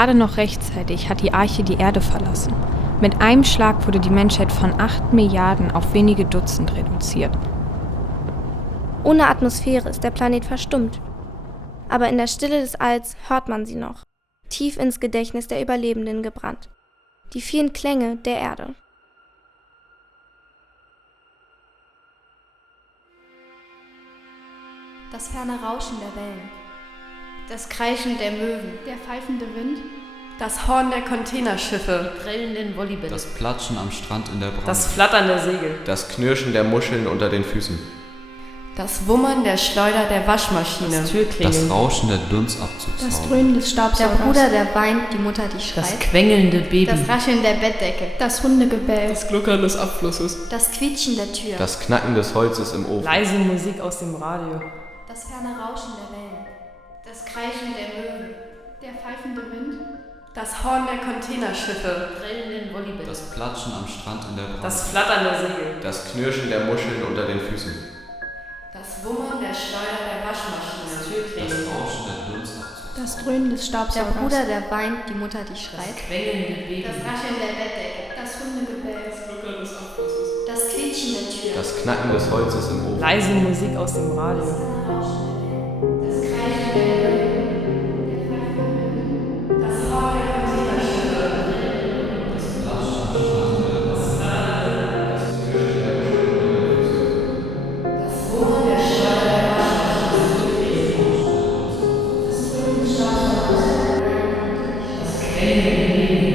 Gerade noch rechtzeitig hat die Arche die Erde verlassen. Mit einem Schlag wurde die Menschheit von 8 Milliarden auf wenige Dutzend reduziert. Ohne Atmosphäre ist der Planet verstummt. Aber in der Stille des Alls hört man sie noch, tief ins Gedächtnis der Überlebenden gebrannt. Die vielen Klänge der Erde. Das ferne Rauschen der Wellen. Das Kreischen der Möwen. Der pfeifende Wind. Das Horn der Containerschiffe. Prellenden Volleybälle. Das Platschen am Strand in der Brandung. Das Flattern der Segel. Das Knirschen der Muscheln unter den Füßen. Das Wummern der Schleuder der Waschmaschine. Das Türklingeln. Das Rauschen der Dunstabzugshaube. Das Dröhnen des Staubsaugers. Der Bruder, der weint, die Mutter, die schreit. Das quengelnde Baby. Das Rascheln der Bettdecke. Das Hundegebell. Das Gluckern des Abflusses. Das Quietschen der Tür. Das Knacken des Holzes im Ofen. Leise Musik aus dem Radio. Das ferne Rauschen der Wellen. Das Kreischen der Möwen. Der pfeifende Wind. Das Horn der Containerschiffe. Prellenden Volleybälle. Das Platschen am Strand in der Brandung. Das Flattern der Segel. Das Knirschen der Muscheln unter den Füßen. Das Wummern der Schleuder der Waschmaschine. Das Rauschen der Dunstabzugshaube. Das Dröhnen des Der Staubsaugers. Bruder, der weint, die Mutter, die schreit. Das quengelnde Baby. Das Rascheln der Bettdecke. Das Hundegebell. Das Gluckern des Abflusses. Das Quietschen der Tür. Das Knacken des Holzes im Ofen. Leise Musik aus dem Radio. Das Kreischen der Möwen. Das Horn der Containerschiffe. Das Platschen am Strand in der Brandung. Das Wummern der Schleuder der Waschmaschine. Das quengelnde Baby.